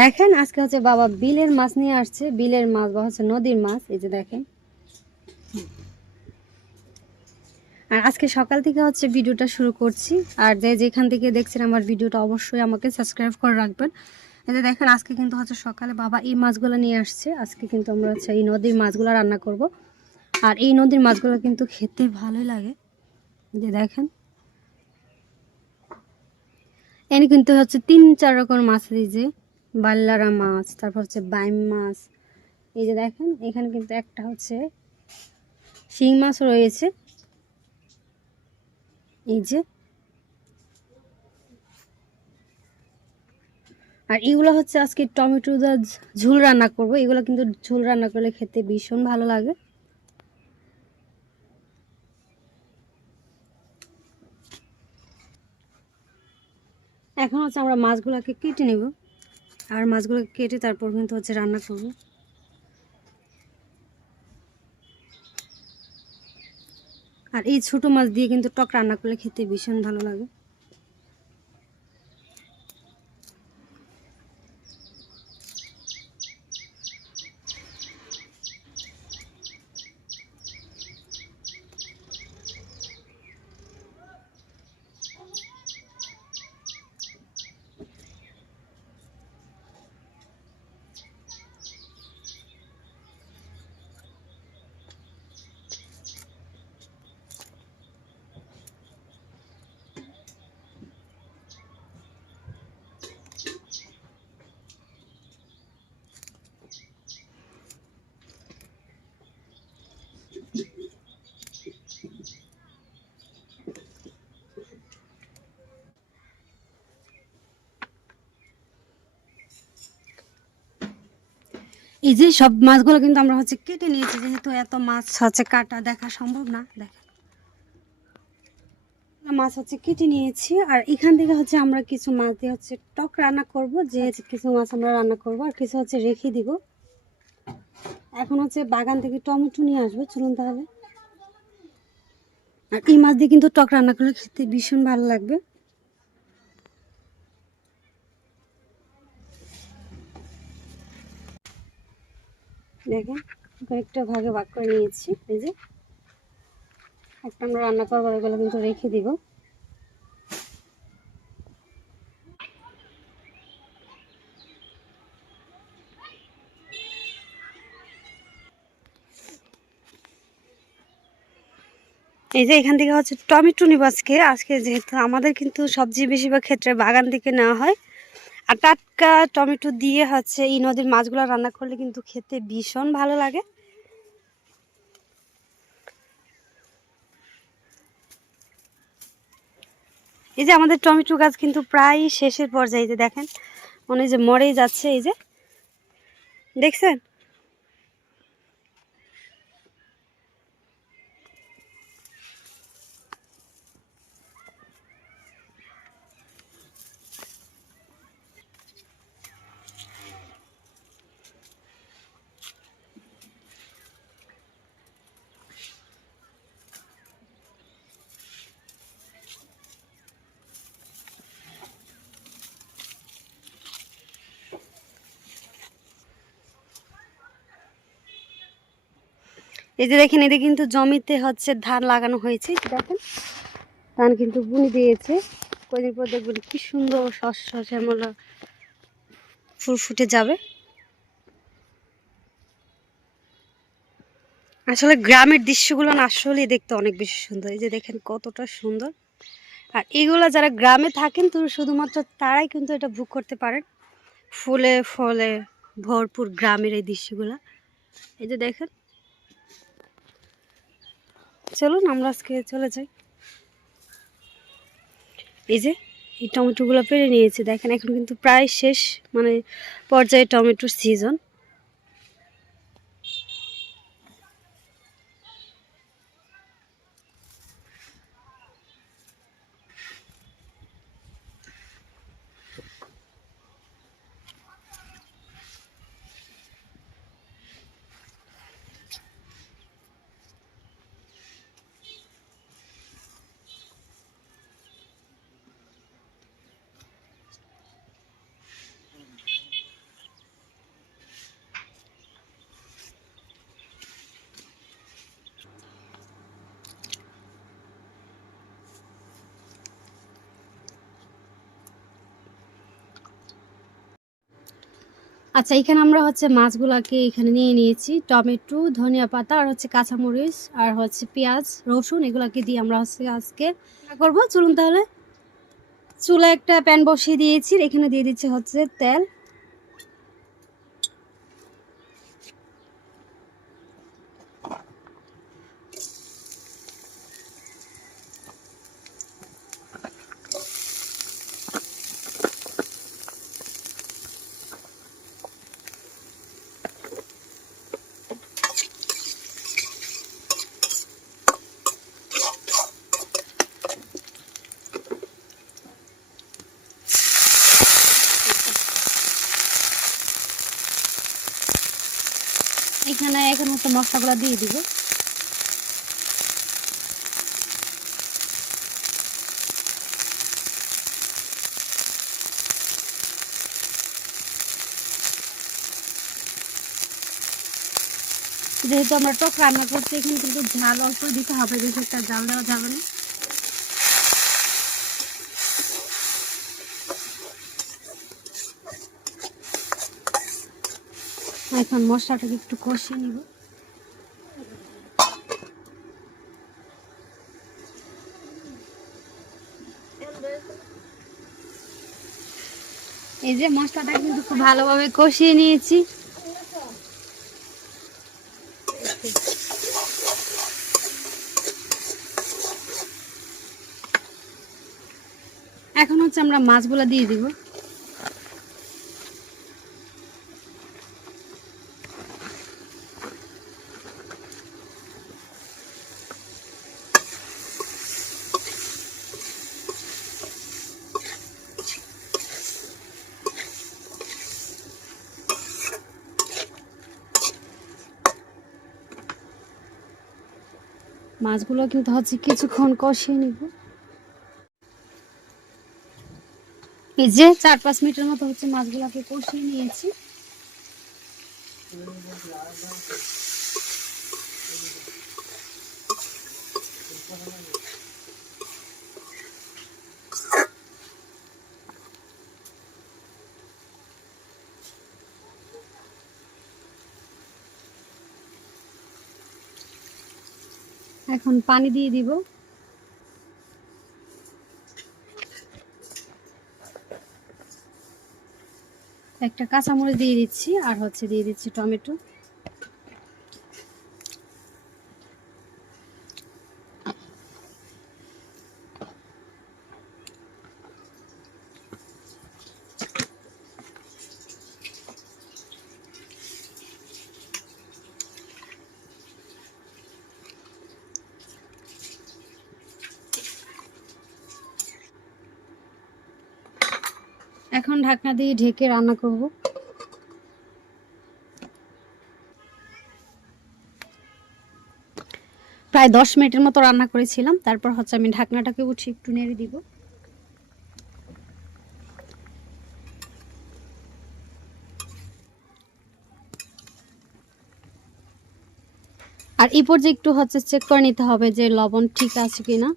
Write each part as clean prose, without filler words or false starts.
দেখেন আজকে হচ্ছে বাবা বিলের মাছ নিয়ে আসছে, বিলের মাছ বা হচ্ছে নদীর মাছ। এই যে দেখেন, আর আজকে সকাল থেকে হচ্ছে ভিডিওটা শুরু করছি। আর যেখান থেকে দেখছেন আমার ভিডিওটা অবশ্যই আমাকে সাবস্ক্রাইব করে রাখবেন। এই যে দেখেন আজকে কিন্তু হচ্ছে সকালে বাবা এই মাছগুলো নিয়ে আসছে। আজকে কিন্তু আমরা হচ্ছে এই নদীর মাছগুলো রান্না করব। আর এই নদীর মাছগুলো কিন্তু খেতে ভালোই লাগে। যে দেখেন এনে কিন্তু হচ্ছে 3-4 রকমের মাছ, এই যে বাল্লারা মাছ, তারপর হচ্ছে বাইম মাছ। এই যে দেখেন এখানে কিন্তু একটা হচ্ছে শিং মাছ রয়েছে। এই যে, আর এগুলো হচ্ছে আজকে টমেটো ঝোল রান্না করব। এগুলো কিন্তু ঝোল রান্না করলে খেতে ভীষণ ভালো লাগে। এখন হচ্ছে আমরা মাছগুলোকে কেটে নেব, আর মাছগুলোকে কেটে তারপর কিন্তু হচ্ছে রান্না করব। আর এই ছোট মাছ দিয়ে কিন্তু টক রান্না করলে খেতে ভীষণ ভালো লাগে। এই যে সব মাছগুলো কিন্তু আমরা হচ্ছে কেটে নিয়েছি, যেহেতু এত মাছ হচ্ছে কাটা দেখা সম্ভব না। দেখেন মাছ হচ্ছে কেটে নিয়েছি, আর এখান থেকে হচ্ছে আমরা কিছু মাছ দিয়ে হচ্ছে টক রান্না করব। যে কিছু মাছ আমরা রান্না করব আর কিছু হচ্ছে রেখে দিব। এখন হচ্ছে বাগান থেকে টমেটো নিয়ে আসবো, চলুন তাহলে। আর এই মাছ দিয়ে কিন্তু টক রান্না করলে খেতে ভীষণ ভালো লাগবে। দেখেন কয়েকটা ভাগে ভাগ করে নিয়েছি। এই যে একটা আমরা রান্না করবো, এগুলো কিন্তু রেখে দিব। এই যে এখান থেকে হচ্ছে টমেটো নিব আজকে। আজকে যেহেতু আমাদের কিন্তু সবজি বেশিরভাগ ক্ষেত্রে বাগান থেকে নেওয়া হয়, আর টাটকা টমেটো দিয়ে হচ্ছে এই নদীর মাছগুলো রান্না করলে কিন্তু খেতে ভীষণ ভালো লাগে। এই যে আমাদের টমেটো গাছ কিন্তু প্রায় শেষের পর্যায়ে। যে দেখেন মনে হয় যে মরেই যাচ্ছে। এই যে দেখছেন, এই যে দেখেন এদিকে কিন্তু জমিতে হচ্ছে ধান লাগানো হয়েছে। দেখেন ধান কিন্তু বুনি দিয়েছে। কয়েকদিন পর দেখবেন কি সুন্দর শস্য শ্যামলা ফুল ফুটে যাবে। আসলে গ্রামের দৃশ্যগুলো না আসলে দেখতে অনেক বেশি সুন্দর। এই যে দেখেন কতটা সুন্দর। আর এগুলা যারা গ্রামে থাকেন তো শুধুমাত্র তারাই কিন্তু এটা ভোগ করতে পারেন। ফুলে ফলে ভরপুর গ্রামের এই দৃশ্যগুলা। এই যে দেখেন, চলুন আমরা আজকে চলে যাই। এই যে এই টমেটোগুলো পেরে নিয়েছি। দেখেন এখন কিন্তু প্রায় শেষ মানে পর্যায়ে টমেটোর সিজন। আচ্ছা, এখানে আমরা হচ্ছে মাছগুলাকে এখানে নিয়ে নিয়েছি, টমেটো, ধনিয়া পাতা আর হচ্ছে কাঁচামরিচ আর হচ্ছে পেঁয়াজ, রসুন, এগুলাকে দিয়ে আমরা হচ্ছে আজকে রান্না করবো। চলুন তাহলে। চুলা একটা প্যান বসিয়ে দিয়েছি, এখানে দিয়ে দিচ্ছি হচ্ছে তেল। এখানে এখন হচ্ছে মশলাগুলো দিয়ে দিব। যেহেতু আমরা টক রান্না করছি, এখানে কিন্তু ঝাল অল্প দিতে হবে, বেশি একটা ঝাল দেওয়া যাবে না। এখন মশলাটাকে একটু কষিয়ে নিব। এই যে মশলাটা কিন্তু খুব ভালোভাবে কষিয়ে নিয়েছি। এখন হচ্ছে আমরা মাছগুলো দিয়ে দিব। মাছগুলো কিন্তু হচ্ছে কিছুক্ষণ কষিয়ে নিব। এই যে 4-5 মিনিটের মতো হচ্ছে মাছগুলোকে কষিয়ে নিয়েছি। এখন পানি দিয়ে দিব। একটা কাঁচামরিচ দিয়ে দিচ্ছি আর হচ্ছে দিয়ে দিচ্ছি টমেটো। এখন ঢাকনা দিয়ে ঢেকে রান্না করব। প্রায় 10 মিনিটের মতো রান্না করেছিলাম, তারপর হচ্ছে আমি ঢাকনাটাকে উঠিয়ে একটু নেড়ে দিব। আর এই পর্যায়ে একটু হচ্ছে চেক করে নিতে হবে যে লবণ ঠিক আছে কিনা।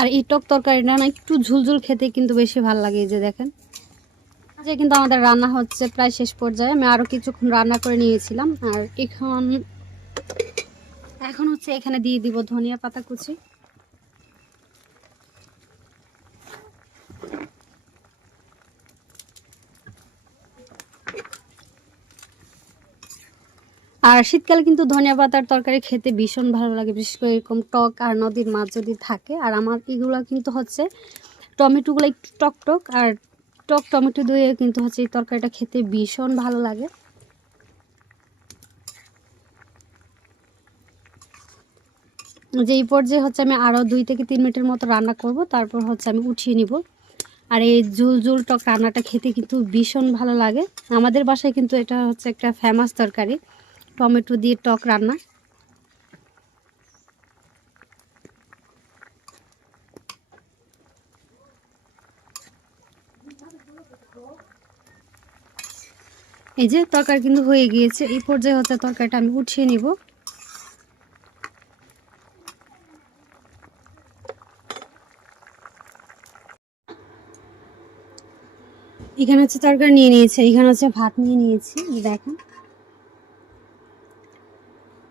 আর এই টক তরকারিটা না একটু ঝুলঝুল খেতে কিন্তু বেশি ভালো লাগে। এই যে দেখেন, যে কিন্তু আমাদের রান্না হচ্ছে প্রায় শেষ পর্যায়ে। আমি আরো কিছুক্ষণ রান্না করে নিয়েছিলাম। আর এখন হচ্ছে এখানে দিয়ে দিব ধনিয়া পাতা কুচি। আর শীতকালে কিন্তু ধনিয়া পাতার তরকারি খেতে ভীষণ ভালো লাগে, বিশেষ করে এরকম টক আর নদীর মাছ যদি থাকে। আর আমার এগুলো কিন্তু হচ্ছে টমেটোগুলো একটু টক টক, আর টক টমেটো দিয়ে কিন্তু হচ্ছে এই তরকারিটা খেতে ভীষণ ভালো লাগে। যে এই পর্যায়ে হচ্ছে আমি আরও 2 থেকে 3 মিনিটের মতো রান্না করব, তারপর হচ্ছে আমি উঠিয়ে নিব। আর এই ঝুল ঝুল টক রান্নাটা খেতে কিন্তু ভীষণ ভালো লাগে। আমাদের বাসায় কিন্তু এটা হচ্ছে একটা ফেমাস তরকারি, টমেটো দিয়ে টক রান্না। এই যে তরকারি কিন্তু হয়ে গিয়েছে। এই পর্যায়ে হচ্ছে তরকারিটা আমি উঠিয়ে নিব। এখানে হচ্ছে তরকারি নিয়ে নিয়েছি, এখানে হচ্ছে ভাত নিয়ে নিয়েছি, দেখেন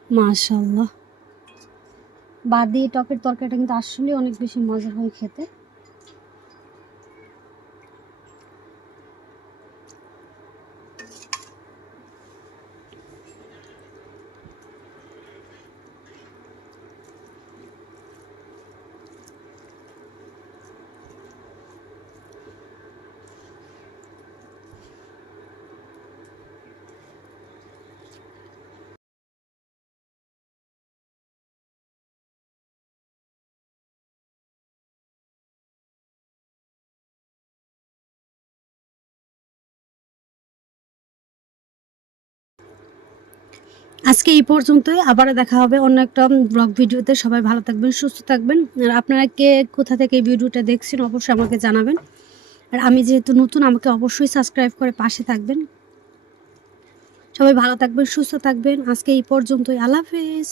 মাশাআল্লাহ। ভাত দিয়ে টকের তরকারিটা কিন্তু আসলে অনেক বেশি মজা হয় খেতে। আজকে এই পর্যন্তই, আবারও দেখা হবে অন্য একটা ব্লগ ভিডিওতে। সবাই ভালো থাকবেন, সুস্থ থাকবেন। আর আপনারা কে কোথা থেকে এই ভিডিওটা দেখছেন অবশ্যই আমাকে জানাবেন। আর আমি যেহেতু নতুন, আমাকে অবশ্যই সাবস্ক্রাইব করে পাশে থাকবেন। সবাই ভালো থাকবেন, সুস্থ থাকবেন। আজকে এই পর্যন্তই, আল্লাহ হাফেজ।